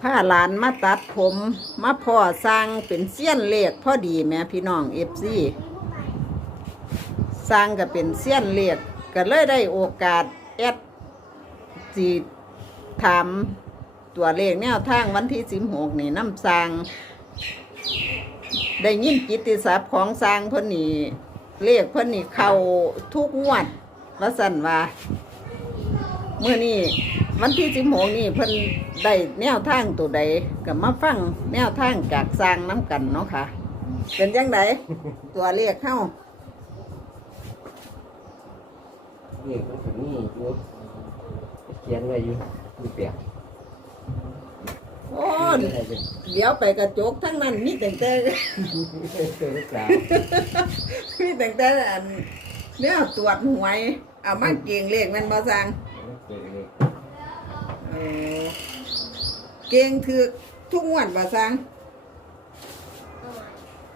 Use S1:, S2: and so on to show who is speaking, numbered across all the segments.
S1: พาหลานมาตัดผม มาพ่อสร้างเป็นเสี้ยนเลขพอดีแม่พี่น้องเอฟซีสร้างก็เป็นเสี้ยนเลขก็เลยได้โอกาสแอดจีถามตัวเลขแนวทางวันที่สิบหกนี่น้ำสร้าง ได้ยินกิตติศัพท์ของสร้างเพิ่นนี่เลขเพิ่นนี่เข้าทุกงวดว่าสันว่า เมื่อนี้วันที่สิบหกนี่เพิ่นได้แนวทางตัวใดก็มาฟังแนวทางจากสร้างน้ำกันเนาะค่ะ เป็นยังไงตัวเลขเข้า
S2: นี่มันก็มีอยู่เขียนไว้อยู่มีเปียก
S1: โอ้เดี๋ยวไปกระจกทั้งนั้นมีแต่แต่
S2: เจอลูกสาว
S1: มีแต่แต่อันเนี่ยตรวจหวยเอามาเก่งเลขแมันบ่สั่ง
S2: เจอเลย
S1: เก่งถือทุกงวดบ่สัง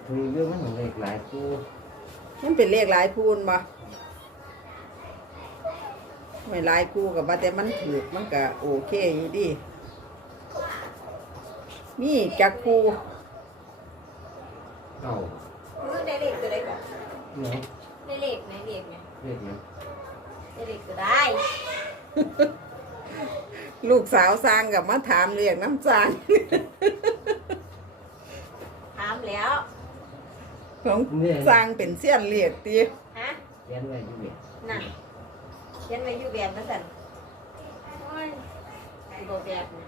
S2: คือเรื่องมันเหมือนเลขหลายคู่
S1: มันเป็นเลขหลายคูณบ่ไม่หลายคู่กับว่าแต่มันถูกมันก็โอเคอยู่ดีนี่จักคู
S2: เก่า
S3: มือได้เลขตัวใดก่อน
S2: เนาะ
S3: ได้เลขไหนเลขไหน
S2: เลขนะ
S3: ได้เลขตัวได้
S1: ลูกสาวสร้างกับมาถามเรียกน้ำสร้าง
S3: ถามแล้ว
S1: ของสร้างเป็นเสี้ยนเรียกตี
S3: ฮะ
S2: เขียนไว้อยู่เปียก
S3: นั่นเขียนไว้อยู่แบบนั้นสั่นโอ้ยสิบ่แบบนะ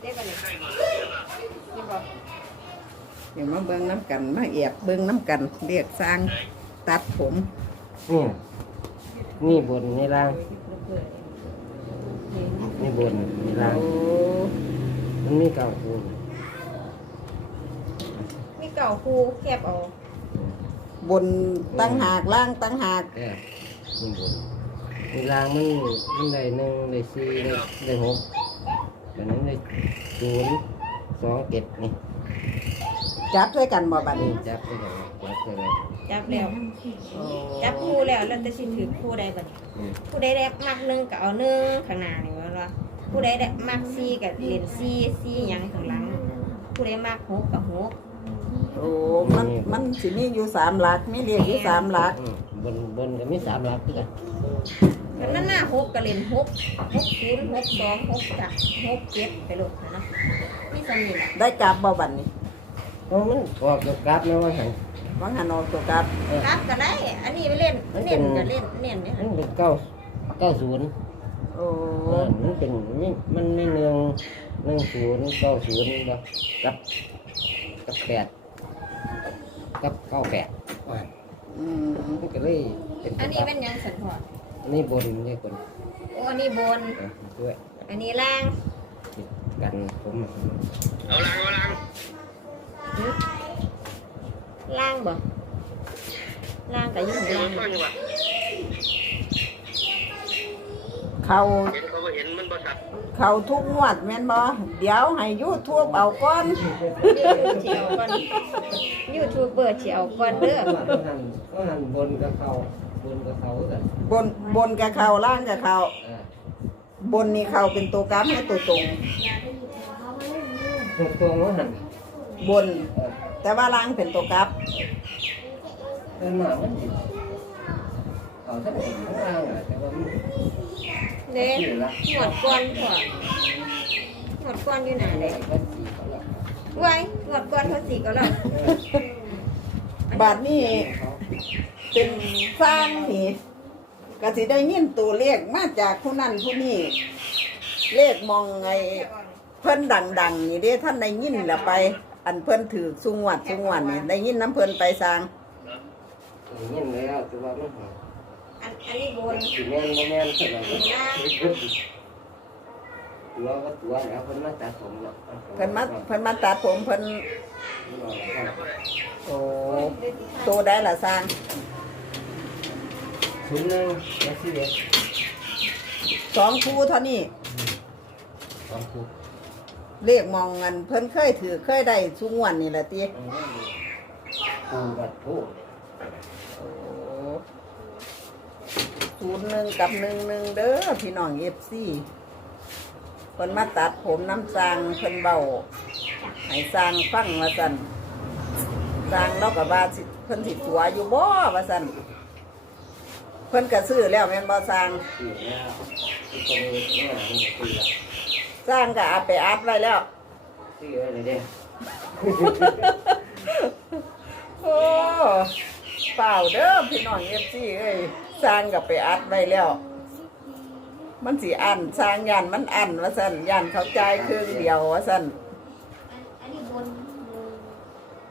S3: เรียกกันนี่นี่บอก
S1: เดี๋ยวมาเบิ้งน้ำกันมาแอบเบิ้งน้ำกันเรียกสร้างตัดผม
S2: นี่นี่บนนี่ล่าง นี่บนนี่ล่าง
S1: โอ้
S2: มันมีเก่าคู่
S3: มีเก่าครูแคบเอา
S1: บนตั้งหากล่างตั้งหาก
S2: แอบนี่บนนี่ล่างมันมันได้หนึ่งได้สี่ได้ได้หกแบบนั้นได้ศูนย์สองเจ็ดนี่
S1: จับด้วยกันบ่บัด
S2: นี่
S1: นี้
S2: จับไปเลย จับไปเลย
S3: จับแล้ว
S1: โอ้
S3: จับครูแล้วแล้วจะสิถือครูใดบัดนี้
S2: อืม
S3: ผู้ใดได้มักหนึ่งก็เอาหนึ่งข้างหน้านี่ว่าว่าผู้ใดได้มักสี่ก็เล่นสี่สี่หยังข้างหลังผู้ใดมักหกก็หก
S1: โอ้มันมันสิมีอยู่สามหลักมีเรียกอยู่สามหลัก
S2: อืมบนบนก็มีสามหลักด้วยกัน
S3: กันนั่นหน้าหกก็เล่นหกหกศูนย์หกสองหกจักหกเจ็ดไปลูกนะนี่สนิทอะ
S1: ได้กลับบ่บัดนี้
S2: เพราะมันออกกับกราฟนะว่าหัน
S1: วังหันออกตัวกลับ
S2: เออ
S3: ครับก็ได้ อันนี้ไปเล่นเล่นก็เล่นเล่นเนี่ย
S2: มันเป็นเก้าเก้าศูนย์
S1: โอ้
S2: เออมันเป็นนี่มันไม่หนึ่งหนึ่งศูนย์เก้าศูนย์กับกับกับแปดกับเก้าแปดอ่า
S1: อืม
S2: มันก็เลยเป็น
S3: อันนี้เป็นหยังสันพอด
S2: อันนี้บนนี่คน
S3: โอ้อันนี้บน
S2: อะด้วย
S3: อันนี้ล่าง
S2: กันผม
S3: ล่าง บ่ล่างกับยุ่งล่าง
S1: เขา
S4: เห็นเขาบ่เห็นมันบ่ชัด
S1: เขาทุกงวดแม่นบ่เดี๋ยวให้ยูทูบเอาก่อน
S3: เฉียวก่อนยูทูบเบอร์เฉียวก่อนเด้อ
S2: ก็หันก็หันบนกับเขาบนกับเขากัน
S1: บนบนกับเขาล่างกับเขา
S2: อ่า
S1: บนนี่เขาเป็นตัวกราฟให้ตัวตรง
S2: ตรงตรงว่าหัน
S1: บน แต่ว่าล่างเป็นตัวกราฟ
S2: เดินมามันสิเขาทั้งเองทั้งล่างอะแต่ว่ามัน
S3: เด้หมดก่อนพ่อหมดก่อนอยู่ไหนเด้
S2: ก็สีเขาละ
S3: ไว้หมดก่อนเขาสี่ก็แล้ว
S1: บาทนี่เป็นสร้างนี่ก็สิได้ยินตัวเลขมาจากผู้นั้นผู้นี้เลขมองไงเพิ่นดังๆนี่เด้ท่านได้ยินแล้วไป อันเพิ่นถือสุงวัดสุงวันนี่ได้ยินน้ำเพิ่นไปสร้าง
S2: อย่างนี้แล้วแต่ว่ามัน
S3: อันอันนี้บน
S2: สีแม่นบ่แม่นเท่าไหร่ตัวก็ตัวแล้วเพิ่นมาตัดผมเนาะ
S1: เพิ่นมาเพิ่นมาตัดผมเพิ่นโอ้ตัวได้ละสร้าง
S2: ศูนย์หนึ่งและสี่เอ็ด
S1: สองคู่เท่านี้
S2: สองคู่
S1: เลขมองเงินเพิ่นเคยถือเคยได้สุงวันนี่แหละติ
S2: คู่บัดผู้
S1: โอ้ศูนย์หนึ่งกับหนึ่งหนึ่งเด้อพี่น้องเอฟซีเพิ่นมาตัดผมน้ำสร้างเพิ่นเบาให้สร้างฟังว่าสันสร้างเรากับว่าสิเพิ่นสิตัวอยู่บ่ว่าสันเพิ่นก็ซื้อแล้วแม่นบ่สร้าง
S2: สี่แล้วที่คนเนี่ยมันจะสี่ละ
S1: สร้างก็เอาไปอัดไว้แล้ว
S2: สี่ไว้เลยเด้
S1: โอ้เปล่าเด้อพี่น้องเอฟซีเอ้ยสร้างกับไปอัดไว้แล้ว มันสิอันสร้างยันมันอันว่าสันยันเขาจ่ายครึ่งเดียวว่าสัน
S3: อันนี้บนหนึ่ง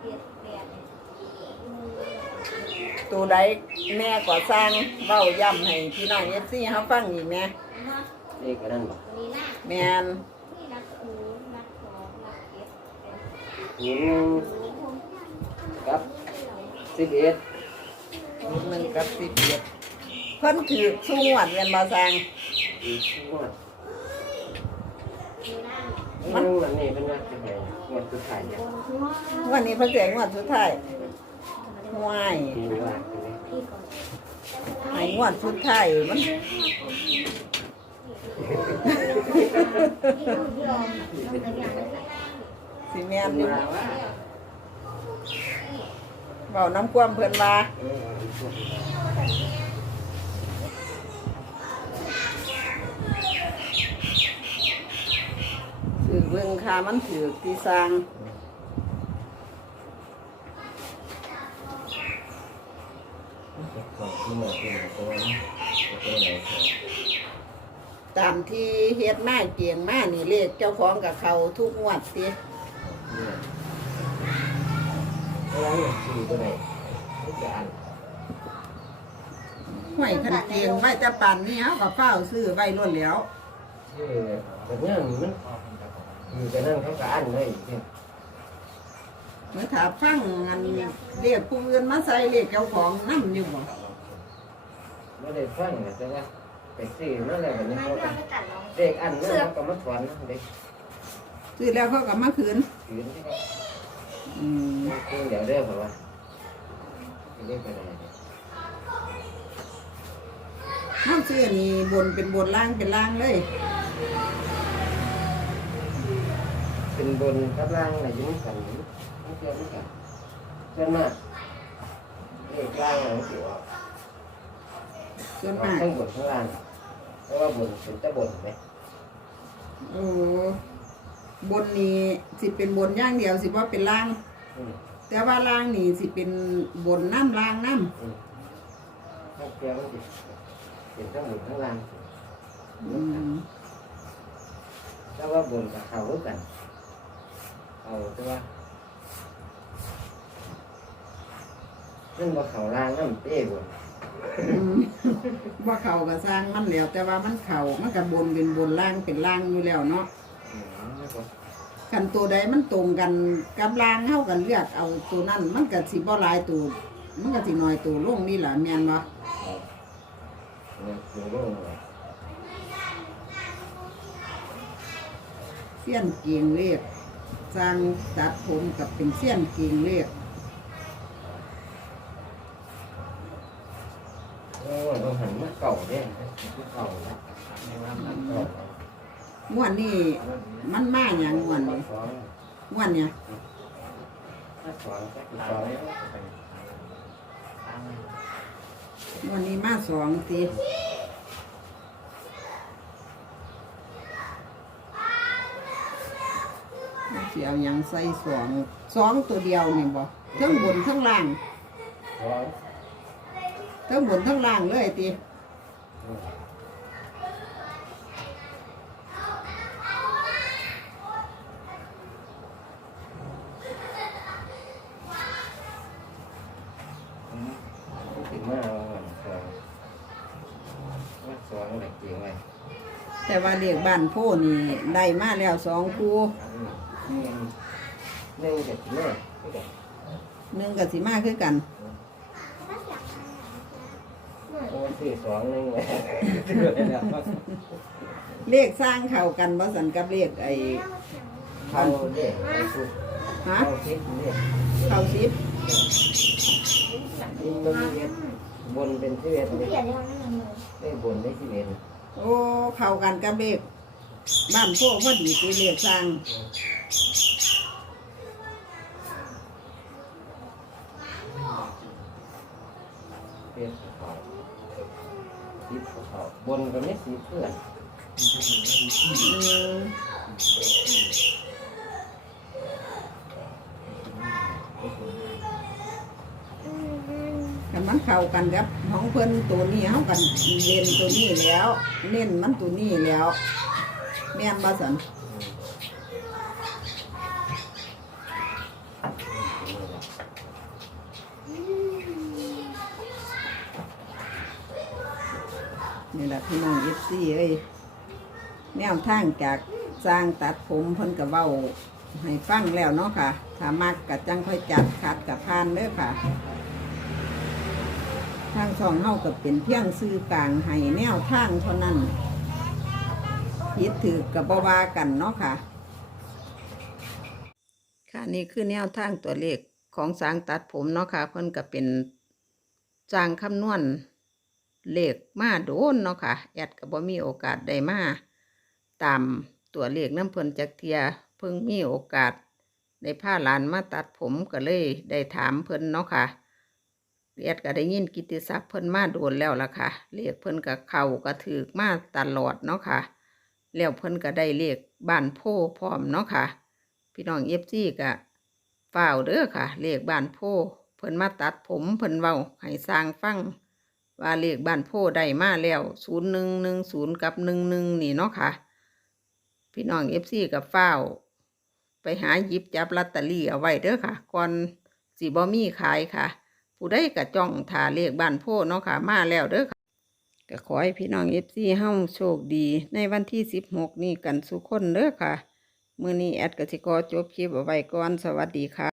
S3: เจ็ดแปด
S1: ตัวใดแม่ก็สร้างเบ้าย่ำให้พี่น้องเอฟซีเขาฟังอีกแม่
S2: นี่ก็ นั่นบอก
S3: นี่นะ
S1: แม่น
S3: นี่รักศูนย์รักสองรักเจ็ด
S2: ศูนย์หนึ่งกับสิบเอ็ด
S1: ศูนย์หนึ่งกับสิบเอ็ดเพิ่นถือสูงวัดเงินมาสร้าง
S2: อีกงวด
S3: นี่นะ
S2: มันวันนี้เป็นว่าจะไหนงวดสุดท้ายเนี่ย
S1: วันนี้เพิ่นแจกงวดสุดท้ายห่วย
S2: มีว่าใช่ไหม
S3: พี่ก่อน
S1: ให้งวดสุดท้ายมัน สิแม่นอยู่
S2: ว่าว่า
S1: เบาน้ำควมเพิ่นว่า
S2: เอออีกงวด
S1: ถือเบิ่งคามันถือที่สร้าง
S2: ของที่หมดที่หมดตัวนี้ตัวไหนครับ
S1: ตามที่เฮ็ดมาเกียงมานี่เลขเจ้าของกับเขาทุกงวดสิ
S2: เนี่ยแล้วเนี่ยสี่ตัวไหนไม่จะอ่าน
S1: ห่วยคันเกียงไว้แต่ปานนี้เฮาก็เฝ้าซื้อไว้ล้วนแล้ว
S2: ชื่อแบบนี้มันอยู่กันนั่นเขาก็อ่านเลยเนี่ย
S1: เมื่อถาฟังอันเรียกผู้อื่นมาใส่เลขเจ้าของนํอยู่บ่
S2: ไม่ได้ฟังนะแต่ว่า ไปซื้อมาแล้วแบบนี้
S3: ไม่
S2: เขา
S3: เรา
S2: ก็
S3: ไม่ตัดหรอก
S2: เด็กอันนั้นเขาก็มาสอนเด็ก
S1: ซื้อแล้วเขาก็มาคืน
S2: ขืนที่เขา
S1: อืม
S2: คืนเดี๋ยวเด้อเพราะว่าเด็กไปไหน
S1: เฮาซื้อนี่บนเป็นบนล่างเป็นล่างเลย
S2: เป็นบนกับล่างอะไรอยุ่งกันไม่เกี่ยวกันส่วนมากเด็กล่างอะไรเกี่ยว
S1: ส่วนมาก
S2: ข้างบนข้างล่าง เพราะว่าบนเป็นตะบนไหม
S1: โอ้บนนี่สิเป็นบนอย่างเดียวสิว่าเป็นล่าง
S2: อืม
S1: แต่ว่าล่างนี่สิเป็นบนน้ำล่างน้
S2: อืมข้างเกี่ยวมันสิเป็นข้างบนข้างล่างำ
S1: อืม
S2: แต่ว่าบนกับเขาคือกัน เอาแต่ว่านั่นว่าเขาล่างนั่นเต้บน
S1: อืม ว่าเข่าก็สร้างมันแล้วแต่ว่ามันเข่ามันกับบนเป็นบนล่างเป็นล่างอยู่แล้วเนาะ
S2: กั
S1: นตัวใดมันตรงกันกับล่างเท่ากันเลือกเอาตัวนั้นมันก็สิบ่ลายตัวมันก็สิน้อยตัวล่งนี่แหละแม่นบ่
S2: เนี่ยอยู่ลงเลย
S1: เสี้ยนเกียงเลขสร้างตัดผมกับเป็นเสี้ยนเกียงเลข
S2: โอ้ยต้องหันมาเก่าเนี่ยมาเก่าแล้วเก่า
S1: งวดนี้มันมาอย่างงวดนี้
S2: สอง
S1: วดเนี่ย
S2: มาสอง
S1: วดนี้มาสองสิเสียวยังใส่สองสองตัวเดียวนี่บ่ทั้งบนทั้งล่าง
S2: สอง
S1: ทั้งบนทั้งล่างเลยติ
S2: ถึงมาเอาสองมาสองอะไรเกี่ยวไว้
S1: แต่ว่าเรียกบ้านโพนี่ได้มาแล้วสองคู่
S2: หนึ่งเจ็ดแม่
S1: หนึ่งกับสีมาคือกัน
S2: โอ้ สี่สองหนึ่งไว้
S1: เลขสร้างเข้ากันบ่สันกับเลขไอ้
S2: เข้าเด็กเข้า
S1: ฮะ
S2: ทิศเด็ก
S1: เข้าสิบ
S2: อินโดนีเซียบนเป็นสิบเอ็ด
S4: เป
S2: เล
S4: ลี่ยนยังไงมัน
S2: เลขบนได้สิบเอ็ด
S1: โอ้เข้ากันกับเลขบ้านโพพอดีตีเลขสร้าง
S2: เรียกเขา สิบเขาบนก็ไม่สิบเพื่อน
S1: แต่มันเข้ากันครับของเพื่อนตัวนี้เฮากันเล่นตัวนี้แล้วเน้นมันตัวนี้แล้ว แม่นบ่สัน นี่แหละพี่น้องเอฟซีเอ้ยแนวทางจากสร้างตัดผมเพิ่นก็เว้าให้ฟังแล้วเนาะค่ะ ถ้ามักก็จังค่อยจัดขัดกับพานเด้อค่ะ ทางสองเฮากับเป็นเพียงซื้อกลางให้แนวทางเท่านั้นผิดถือกับบวากันเนาะค่ะ ค่ะนี่คือแนวทางตัวเลขของสางตัดผมเนาะค่ะ เพิ่นก็เป็นจางคำนวณ เลขมาโดนเนาะค่ะแอดก็บ่มีโอกาสได้มาตามตัวเลขน้ำเพิ่นจักเทียเพิ่งมีโอกาสได้พาหลานมาตัดผมก็เลยได้ถามเพิ่นเนาะค่ะเรียดก็ได้ยินกิติศัพท์เพิ่นมาโดนแล้วล่ะค่ะเรียกเพิ่นก็เข้าก็ถือมาตลอดเนาะค่ะแล้วเพิ่นก็ได้เลขบ้านโพพร้อมเนาะค่ะพี่น้องเอฟซีก็ฝ้าวเด้อค่ะเลขบ้านโพเพิ่นมาตัดผมเพิ่นเว้าให้สร้างฟัง ว่าเลขบ้านโพได้มาแล้วศูนย์หนึ่งหนึ่งศูนย์กับหนึ่งหนึ่งนี่เนาะค่ะ พี่น้องเอฟซีกับเฝ้า ไปหาหยิบจับลอตเตอรี่เอาไว้เด้อค่ะก่อนสิบ่มีขายค่ะ ผู้ใดก็จ้องถ่าเลขบ้านโพเนาะค่ะ มาแล้วเด้อค่ะก็ขอให้พี่น้องเอฟซีเฮาโชคดีในวันที่สิบหกนี้กันสุกคนเด้อค่ะ มือนี้แอดกสิกรจบคลิปเอาไว้ก่อนสวัสดีค่ะ